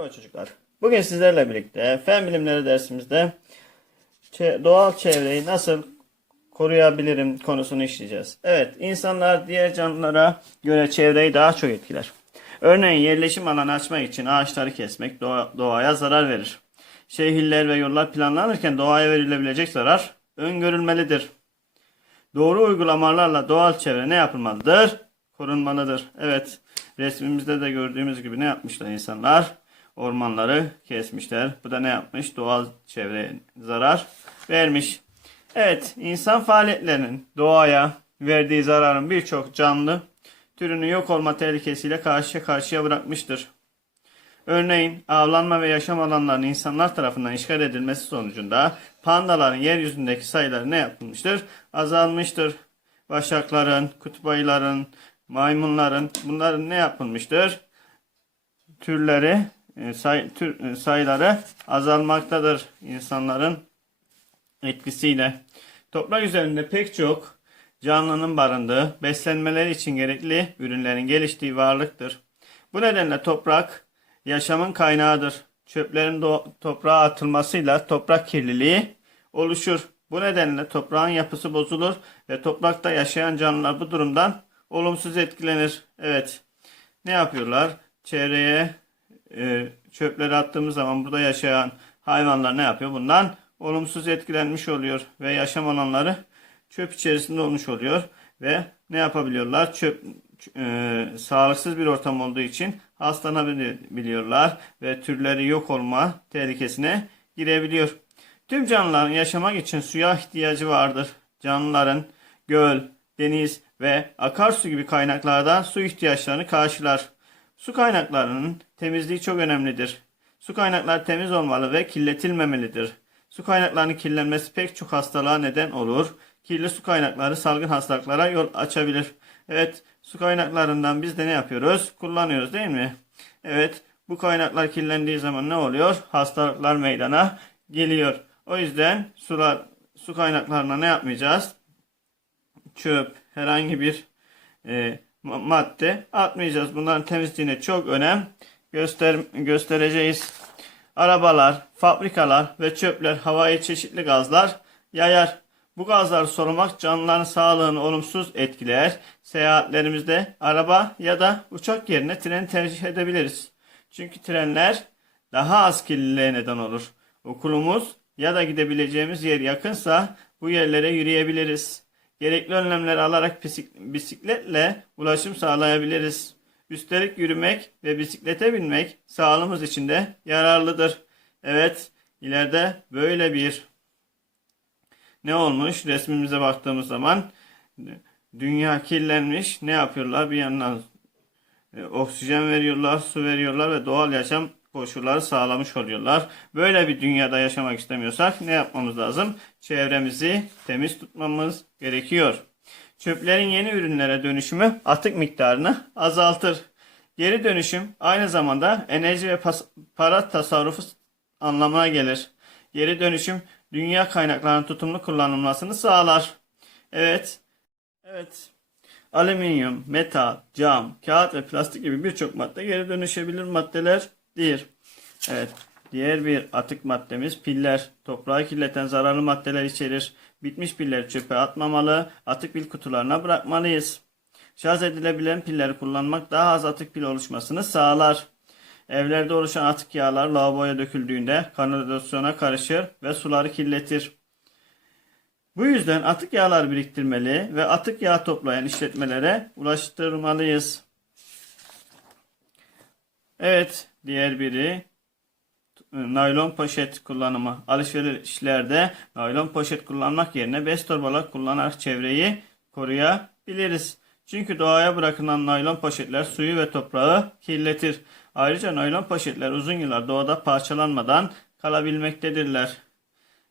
Merhaba çocuklar. Bugün sizlerle birlikte fen bilimleri dersimizde doğal çevreyi nasıl koruyabilirim konusunu işleyeceğiz. Evet, insanlar diğer canlılara göre çevreyi daha çok etkiler. Örneğin yerleşim alanı açmak için ağaçları kesmek doğa- doğaya zarar verir. Şehirler ve yollar planlanırken doğaya verilebilecek zarar öngörülmelidir. Doğru uygulamalarla doğal çevre ne yapılmalıdır? Korunmalıdır. Evet, resmimizde de gördüğümüz gibi ne yapmışlar insanlar? Ormanları kesmişler. Bu da ne yapmış? Doğal çevreye zarar vermiş. Evet, insan faaliyetlerinin doğaya verdiği zararın birçok canlı türünü yok olma tehlikesiyle karşı karşıya bırakmıştır. Örneğin avlanma ve yaşam alanlarının insanlar tarafından işgal edilmesi sonucunda pandaların yeryüzündeki sayıları ne yapılmıştır? Azalmıştır. Başakların, kutup ayıların, maymunların bunların ne yapılmıştır? Türleri, say, tür, e, sayıları azalmaktadır insanların etkisiyle. Toprak üzerinde pek çok canlının barındığı, beslenmeleri için gerekli ürünlerin geliştiği varlıktır. Bu nedenle toprak yaşamın kaynağıdır. Çöplerin toprağa atılmasıyla toprak kirliliği oluşur. Bu nedenle toprağın yapısı bozulur ve toprakta yaşayan canlılar bu durumdan olumsuz etkilenir. Evet. Ne yapıyorlar? Çevreye e, çöpleri attığımız zaman burada yaşayan hayvanlar ne yapıyor? Bundan olumsuz etkilenmiş oluyor ve yaşam alanları çöp içerisinde olmuş oluyor ve ne yapabiliyorlar? Çöp e, sağlıksız bir ortam olduğu için hastalanabiliyorlar ve türleri yok olma tehlikesine girebiliyor. Tüm canlıların yaşamak için suya ihtiyacı vardır. Canlıların göl, deniz ve akarsu gibi kaynaklardan su ihtiyaçlarını karşılar. Su kaynaklarının temizliği çok önemlidir. Su kaynakları temiz olmalı ve kirletilmemelidir. Su kaynaklarının kirlenmesi pek çok hastalığa neden olur. Kirli su kaynakları salgın hastalıklara yol açabilir. Evet, su kaynaklarından biz de ne yapıyoruz? Kullanıyoruz değil mi? Evet, bu kaynaklar kirlendiği zaman ne oluyor? Hastalıklar meydana geliyor. O yüzden sular su kaynaklarına ne yapmayacağız? Çöp, herhangi bir e, madde atmayacağız. Bunların temizliğine çok önem göster göstereceğiz. Arabalar, fabrikalar ve çöpler havaya çeşitli gazlar yayar. Bu gazları solumak canlıların sağlığını olumsuz etkiler. Seyahatlerimizde araba ya da uçak yerine tren tercih edebiliriz. Çünkü trenler daha az kirliliğe neden olur. Okulumuz ya da gidebileceğimiz yer yakınsa bu yerlere yürüyebiliriz. Gerekli önlemleri alarak bisik- bisikletle ulaşım sağlayabiliriz. Üstelik yürümek ve bisiklete binmek sağlığımız için de yararlıdır. Evet, ileride böyle bir ne olmuş? Resmimize baktığımız zaman dünya kirlenmiş. Ne yapıyorlar? Bir yandan e, oksijen veriyorlar, su veriyorlar ve doğal yaşam koşulları sağlamış oluyorlar. Böyle bir dünyada yaşamak istemiyorsak ne yapmamız lazım? Çevremizi temiz tutmamız gerekiyor. Çöplerin yeni ürünlere dönüşümü atık miktarını azaltır. Geri dönüşüm aynı zamanda enerji ve para tasarrufu anlamına gelir. Geri dönüşüm dünya kaynaklarının tutumlu kullanılmasını sağlar. Evet. Evet. Alüminyum, metal, cam, kağıt ve plastik gibi birçok madde geri dönüşebilir maddelerdir. Evet. Diğer bir atık maddemiz piller. Toprağı kirleten zararlı maddeler içerir. Bitmiş pilleri çöpe atmamalı, atık pil kutularına bırakmalıyız. Şarj edilebilen pilleri kullanmak daha az atık pil oluşmasını sağlar. Evlerde oluşan atık yağlar lavaboya döküldüğünde kanalizasyona karışır ve suları kirletir. Bu yüzden atık yağlar biriktirmeli ve atık yağ toplayan işletmelere ulaştırmalıyız. Evet, diğer biri naylon poşet kullanımı. Alışverişlerde naylon poşet kullanmak yerine bez torbalar kullanarak çevreyi koruyabiliriz. Çünkü doğaya bırakılan naylon poşetler suyu ve toprağı kirletir. Ayrıca naylon poşetler uzun yıllar doğada parçalanmadan kalabilmektedirler.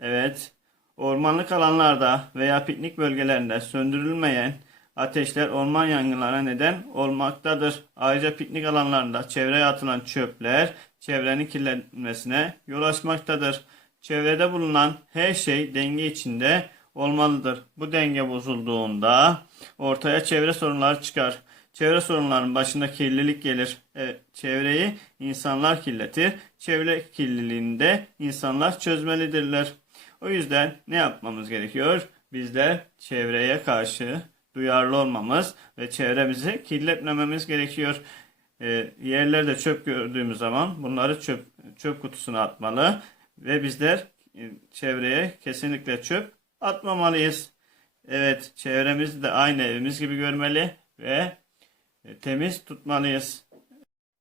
Evet, ormanlık alanlarda veya piknik bölgelerinde söndürülmeyen ateşler orman yangınlarına neden olmaktadır. Ayrıca piknik alanlarında çevreye atılan çöpler çevrenin kirlenmesine yol açmaktadır. Çevrede bulunan her şey denge içinde olmalıdır. Bu denge bozulduğunda ortaya çevre sorunları çıkar. Çevre sorunlarının başında kirlilik gelir. Evet, çevreyi insanlar kirletir. Çevre kirliliğinde insanlar çözmelidirler. O yüzden ne yapmamız gerekiyor? Bizler çevreye karşı duyarlı olmamız ve çevremizi kirletmememiz gerekiyor. E, yerlerde çöp gördüğümüz zaman bunları çöp çöp kutusuna atmalı ve bizler e, çevreye kesinlikle çöp atmamalıyız. Evet, çevremizi de aynı evimiz gibi görmeli ve e, temiz tutmalıyız.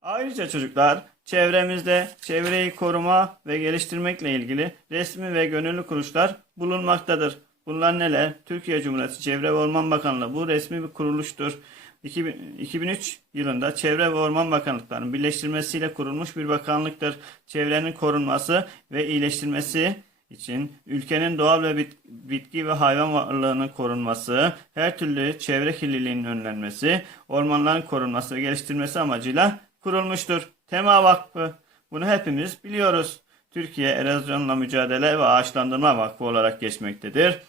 Ayrıca çocuklar çevremizde çevreyi koruma ve geliştirmekle ilgili resmi ve gönüllü kuruluşlar bulunmaktadır. Bunlar neler? Türkiye Cumhuriyeti Çevre ve Orman Bakanlığı bu resmi bir kuruluştur. 2000 2003 yılında Çevre ve Orman Bakanlıklarının birleştirmesiyle kurulmuş bir bakanlıktır. Çevrenin korunması ve iyileştirilmesi için ülkenin doğal ve bit- bitki ve hayvan varlığının korunması, her türlü çevre kirliliğinin önlenmesi, ormanların korunması ve geliştirilmesi amacıyla kurulmuştur. Tema Vakfı. Bunu hepimiz biliyoruz. Türkiye Erozyonla Mücadele ve Ağaçlandırma Vakfı olarak geçmektedir.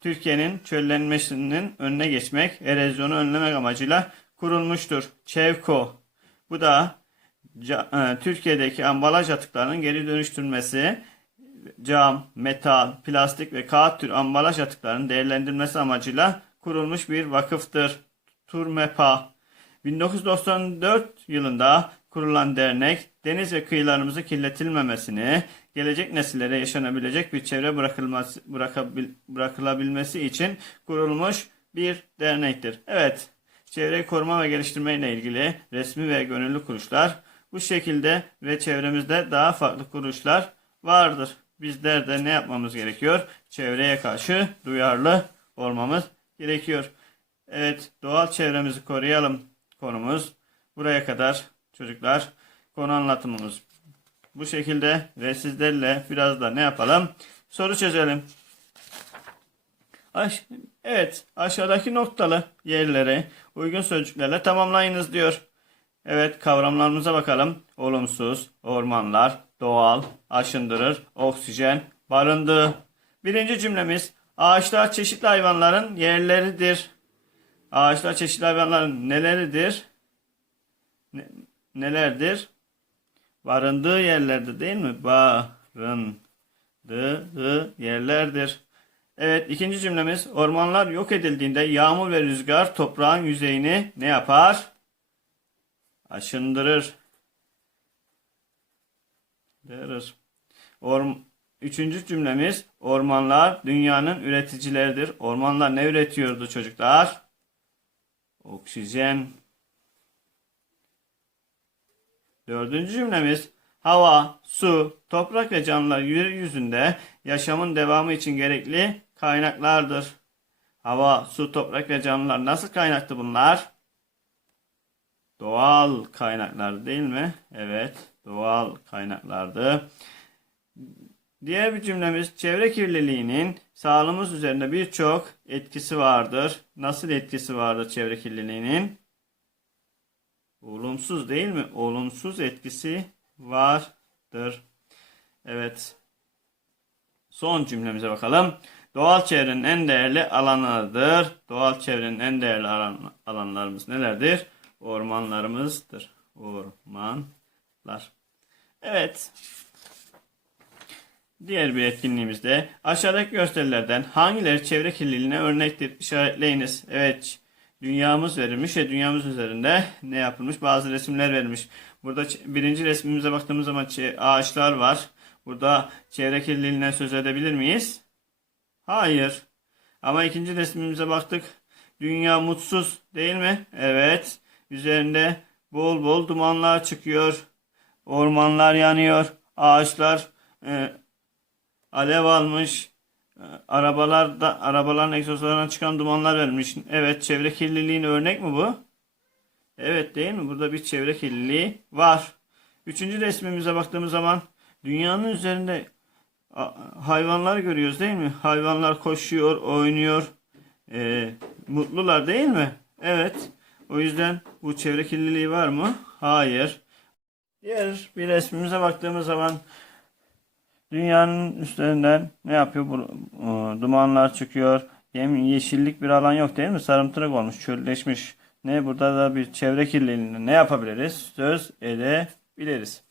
Türkiye'nin çöllenmesinin önüne geçmek, erozyonu önlemek amacıyla kurulmuştur. ÇEVKO. Bu da e, Türkiye'deki ambalaj atıklarının geri dönüştürülmesi, cam, metal, plastik ve kağıt tür ambalaj atıklarının değerlendirilmesi amacıyla kurulmuş bir vakıftır. Turmepa 1994 yılında kurulan dernek deniz ve kıyılarımızı kirletilmemesini, gelecek nesillere yaşanabilecek bir çevre bırakılması, bırakabil, bırakılabilmesi için kurulmuş bir dernektir. Evet, çevreyi koruma ve geliştirme ile ilgili resmi ve gönüllü kuruluşlar bu şekilde ve çevremizde daha farklı kuruluşlar vardır. Bizler de ne yapmamız gerekiyor? Çevreye karşı duyarlı olmamız gerekiyor. Evet, doğal çevremizi koruyalım konumuz. Buraya kadar çocuklar konu anlatımımız bu şekilde ve sizlerle biraz da ne yapalım? Soru çözelim. Aş evet, aşağıdaki noktalı yerleri uygun sözcüklerle tamamlayınız diyor. Evet, kavramlarımıza bakalım. Olumsuz, ormanlar, doğal, aşındırır, oksijen, barındığı. Birinci cümlemiz, ağaçlar çeşitli hayvanların yerleridir. Ağaçlar çeşitli hayvanların neleridir? Ne- nelerdir? Barındığı yerlerde değil mi? Barındığı yerlerdir. Evet ikinci cümlemiz ormanlar yok edildiğinde yağmur ve rüzgar toprağın yüzeyini ne yapar? Aşındırır. Dırır. Orm Üçüncü cümlemiz ormanlar dünyanın üreticileridir. Ormanlar ne üretiyordu çocuklar? Oksijen. Dördüncü cümlemiz hava, su, toprak ve canlılar yeryüzünde yaşamın devamı için gerekli kaynaklardır. Hava, su, toprak ve canlılar nasıl kaynaktı bunlar? Doğal kaynaklar değil mi? Evet, doğal kaynaklardı. Diğer bir cümlemiz çevre kirliliğinin sağlığımız üzerinde birçok etkisi vardır. Nasıl etkisi vardır çevre kirliliğinin? Olumsuz değil mi? Olumsuz etkisi vardır. Evet. Son cümlemize bakalım. Doğal çevrenin en değerli alanlarıdır. Doğal çevrenin en değerli alan, alanlarımız nelerdir? Ormanlarımızdır. Ormanlar. Evet. Diğer bir etkinliğimizde aşağıdaki gösterilerden hangileri çevre kirliliğine örnektir? İşaretleyiniz. Evet. Dünyamız verilmiş ve dünyamız üzerinde ne yapılmış? Bazı resimler verilmiş. Burada birinci resmimize baktığımız zaman ağaçlar var. Burada çevre kirliliğinden söz edebilir miyiz? Hayır. Ama ikinci resmimize baktık. Dünya mutsuz değil mi? Evet. Üzerinde bol bol dumanlar çıkıyor. Ormanlar yanıyor. Ağaçlar e, alev almış. Arabalarda arabaların egzozlarından çıkan dumanlar vermiş. Evet, çevre kirliliğine örnek mi bu? Evet değil mi? Burada bir çevre kirliliği var. Üçüncü resmimize baktığımız zaman dünyanın üzerinde hayvanlar görüyoruz değil mi? Hayvanlar koşuyor, oynuyor. E, mutlular değil mi? Evet. O yüzden bu çevre kirliliği var mı? Hayır. Diğer bir resmimize baktığımız zaman Dünyanın üstlerinden ne yapıyor? Bu, e, dumanlar çıkıyor. Yem yeşillik bir alan yok değil mi? Sarımtırak olmuş, çölleşmiş. ne burada da bir çevre kirliliğini ne yapabiliriz? Söz edebiliriz.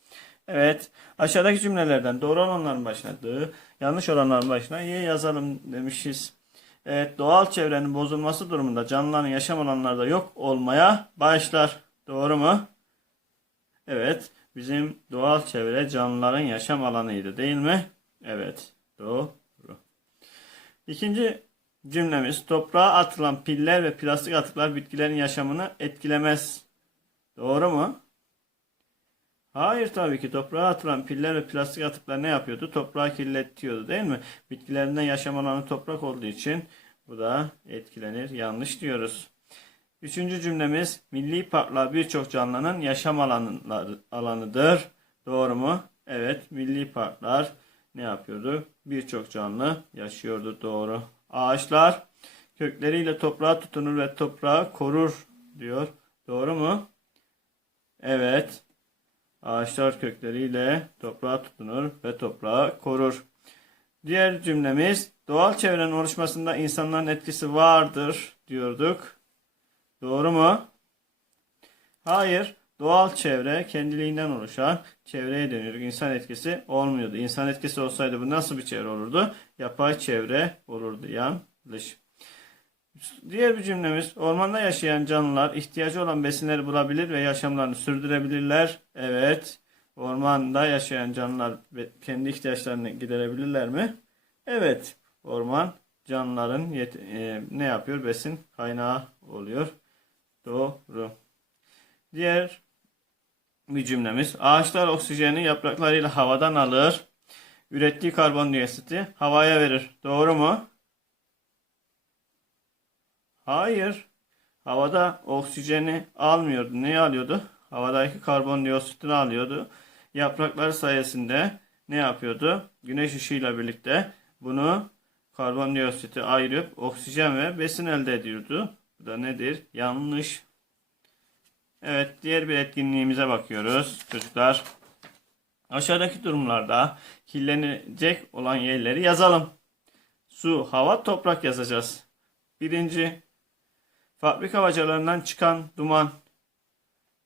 Evet. Aşağıdaki cümlelerden doğru olanların başına D, yanlış olanların başına Y yazalım demişiz. Evet, doğal çevrenin bozulması durumunda canlıların yaşam alanlarda yok olmaya başlar. Doğru mu? Evet, bizim doğal çevre canlıların yaşam alanıydı değil mi? Evet, doğru. İkinci cümlemiz toprağa atılan piller ve plastik atıklar bitkilerin yaşamını etkilemez. Doğru mu? Hayır tabii ki toprağa atılan piller ve plastik atıklar ne yapıyordu? Toprağı kirletiyordu değil mi? Bitkilerinden yaşam alanı toprak olduğu için bu da etkilenir. Yanlış diyoruz. Üçüncü cümlemiz milli parklar birçok canlının yaşam alanları, alanıdır. Doğru mu? Evet milli parklar ne yapıyordu? Birçok canlı yaşıyordu. Doğru. Ağaçlar kökleriyle toprağa tutunur ve toprağı korur diyor. Doğru mu? Evet. Ağaçlar kökleriyle toprağa tutunur ve toprağı korur. Diğer cümlemiz doğal çevrenin oluşmasında insanların etkisi vardır diyorduk. Doğru mu? Hayır. Doğal çevre kendiliğinden oluşan çevreye dönük insan etkisi olmuyordu. İnsan etkisi olsaydı bu nasıl bir çevre olurdu? Yapay çevre olurdu. Yanlış. Diğer bir cümlemiz ormanda yaşayan canlılar ihtiyacı olan besinleri bulabilir ve yaşamlarını sürdürebilirler. Evet. Ormanda yaşayan canlılar kendi ihtiyaçlarını giderebilirler mi? Evet. Orman canlıların e, ne yapıyor? Besin kaynağı oluyor. Doğru. Diğer bir cümlemiz. Ağaçlar oksijeni yapraklarıyla havadan alır. Ürettiği karbondioksiti havaya verir. Doğru mu? Hayır. Havada oksijeni almıyordu. Neyi alıyordu? Havadaki karbondioksitini alıyordu. Yapraklar sayesinde ne yapıyordu? Güneş ışığıyla birlikte bunu karbondioksiti ayırıp oksijen ve besin elde ediyordu. Da nedir? Yanlış. Evet, diğer bir etkinliğimize bakıyoruz çocuklar. Aşağıdaki durumlarda kirlenecek olan yerleri yazalım. Su, hava, toprak yazacağız. Birinci, fabrika bacalarından çıkan duman.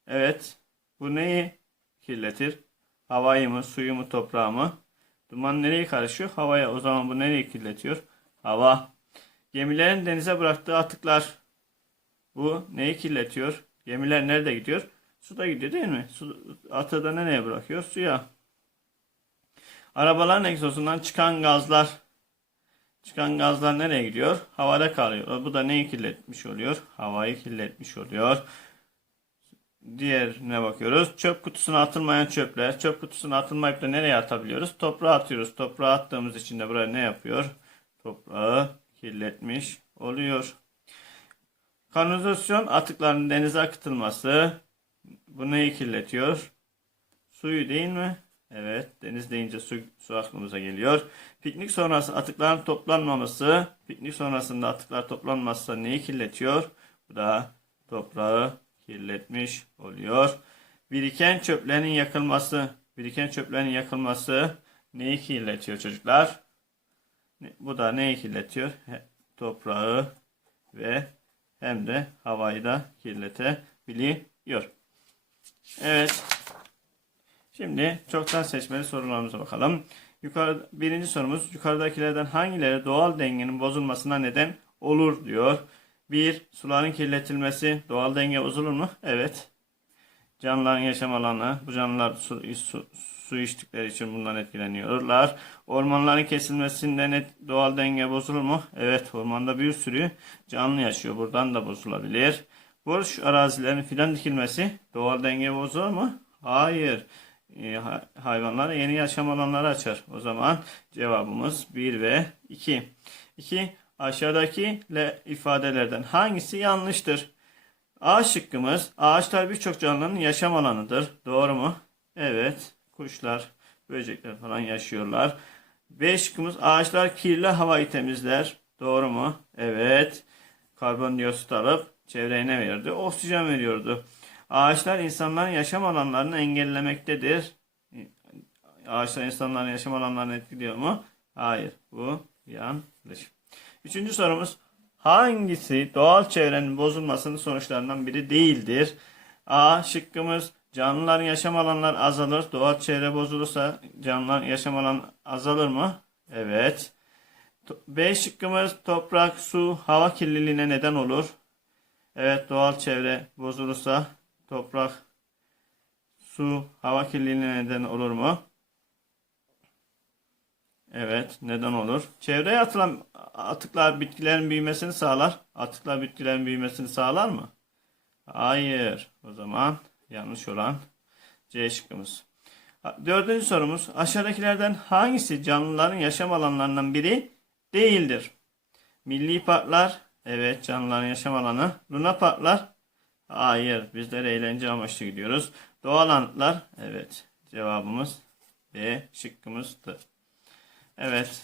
Evet, bu neyi kirletir? Havayı mı, suyu mu, toprağı mı? Duman nereye karışıyor? Havaya. O zaman bu nereyi kirletiyor? Hava. Gemilerin denize bıraktığı atıklar. Bu neyi kirletiyor? Gemiler nerede gidiyor? Suda gidiyor değil mi? Su, atığı da nereye bırakıyor? Suya. Arabaların egzozundan çıkan gazlar. Çıkan gazlar nereye gidiyor? Havada kalıyor. Bu da neyi kirletmiş oluyor? Havayı kirletmiş oluyor. Diğerine bakıyoruz. Çöp kutusuna atılmayan çöpler. Çöp kutusuna atılmayıp da nereye atabiliyoruz? Toprağa atıyoruz. Toprağa attığımız için de buraya ne yapıyor? Toprağı kirletmiş oluyor. Kanalizasyon atıklarının denize akıtılması. Bu neyi kirletiyor? Suyu değil mi? Evet, deniz deyince su, su aklımıza geliyor. Piknik sonrası atıkların toplanmaması, piknik sonrasında atıklar toplanmazsa neyi kirletiyor? Bu da toprağı kirletmiş oluyor. Biriken çöplerin yakılması, biriken çöplerin yakılması neyi kirletiyor çocuklar? Bu da neyi kirletiyor? Toprağı ve hem de havayı da kirletebiliyor. Evet. Şimdi çoktan seçmeli sorularımıza bakalım. Yukarı, birinci sorumuz yukarıdakilerden hangileri doğal dengenin bozulmasına neden olur diyor. 1. Suların kirletilmesi doğal denge bozulur mu? Evet. Canlıların yaşam alanı, bu canlılar su, su, su içtikleri için bundan etkileniyorlar. Ormanların kesilmesinden et- doğal denge bozulur mu? Evet, ormanda bir sürü canlı yaşıyor. Buradan da bozulabilir. Boş arazilerin filan dikilmesi doğal denge bozulur mu? Hayır. E, ha- hayvanlara yeni yaşam alanları açar. O zaman cevabımız 1 ve 2. 2. Aşağıdaki le ifadelerden hangisi yanlıştır? A şıkkımız ağaçlar birçok canlının yaşam alanıdır. Doğru mu? Evet. Kuşlar, böcekler falan yaşıyorlar. B şıkkımız ağaçlar kirli havayı temizler. Doğru mu? Evet. Karbondioksit alıp çevreye ne verirdi? Oksijen veriyordu. Ağaçlar insanların yaşam alanlarını engellemektedir. Ağaçlar insanların yaşam alanlarını etkiliyor mu? Hayır. Bu yanlış. Üçüncü sorumuz. Hangisi doğal çevrenin bozulmasının sonuçlarından biri değildir? A şıkkımız canlıların yaşam alanları azalır. Doğal çevre bozulursa canlıların yaşam alanı azalır mı? Evet. B şıkkımız toprak, su, hava kirliliğine neden olur. Evet doğal çevre bozulursa toprak, su, hava kirliliğine neden olur mu? Evet, neden olur? Çevreye atılan atıklar bitkilerin büyümesini sağlar. Atıklar bitkilerin büyümesini sağlar mı? Hayır. O zaman yanlış olan C şıkkımız. Dördüncü sorumuz. Aşağıdakilerden hangisi canlıların yaşam alanlarından biri değildir? Milli parklar. Evet canlıların yaşam alanı. Luna parklar. Hayır. Bizler eğlence amaçlı gidiyoruz. Doğal anıtlar. Evet. Cevabımız B şıkkımızdı. Evet.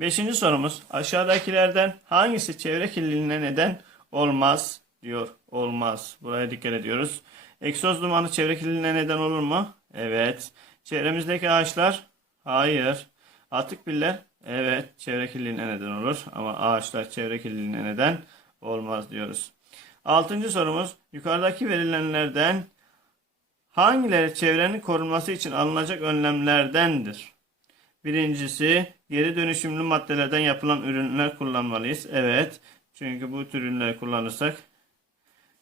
Beşinci sorumuz. Aşağıdakilerden hangisi çevre kirliliğine neden olmaz diyor. Olmaz. Buraya dikkat ediyoruz. Egzoz dumanı çevre kirliliğine neden olur mu? Evet. Çevremizdeki ağaçlar? Hayır. Atık piller? Evet. Çevre kirliliğine neden olur. Ama ağaçlar çevre kirliliğine neden olmaz diyoruz. Altıncı sorumuz. Yukarıdaki verilenlerden Hangileri çevrenin korunması için alınacak önlemlerdendir? Birincisi, geri dönüşümlü maddelerden yapılan ürünler kullanmalıyız. Evet, çünkü bu tür ürünleri kullanırsak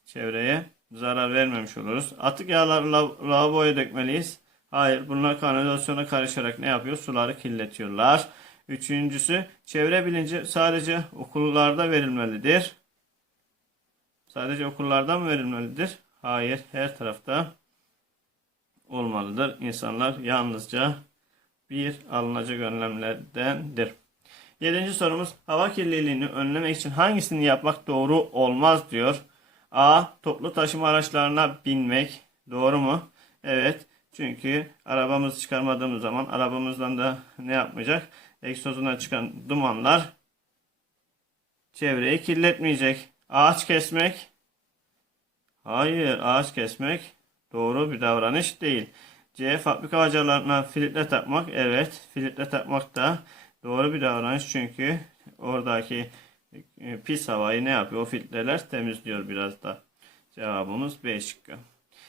çevreye zarar vermemiş oluruz. Atık yağları lav- lavaboya dökmeliyiz. Hayır, bunlar kanalizasyona karışarak ne yapıyor? Suları kirletiyorlar. Üçüncüsü, çevre bilinci sadece okullarda verilmelidir. Sadece okullarda mı verilmelidir? Hayır, her tarafta olmalıdır. İnsanlar yalnızca bir alınacak önlemlerdendir. Yedinci sorumuz hava kirliliğini önlemek için hangisini yapmak doğru olmaz diyor. A. Toplu taşıma araçlarına binmek. Doğru mu? Evet. Çünkü arabamızı çıkarmadığımız zaman arabamızdan da ne yapmayacak? Egzozundan çıkan dumanlar çevreyi kirletmeyecek. Ağaç kesmek. Hayır, ağaç kesmek doğru bir davranış değil. C. Fabrika bacalarına filtre takmak. Evet, filtre takmak da doğru bir davranış çünkü oradaki e, pis havayı ne yapıyor? O filtreler temizliyor biraz da. Cevabımız B şıkkı.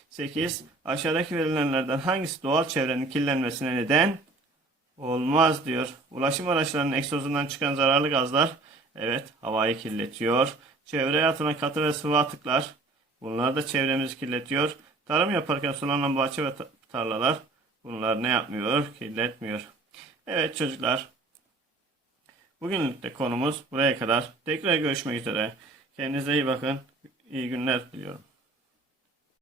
8. Aşağıdaki verilenlerden hangisi doğal çevrenin kirlenmesine neden olmaz diyor. Ulaşım araçlarının egzozundan çıkan zararlı gazlar evet havayı kirletiyor. Çevreye atılan katı ve sıvı atıklar bunlar da çevremizi kirletiyor. Tarım yaparken sulanan bahçe ve ta- tarlalar bunlar ne yapmıyor? Kirletmiyor. Evet çocuklar. Bugünlük de konumuz buraya kadar. Tekrar görüşmek üzere. Kendinize iyi bakın. İyi günler diliyorum.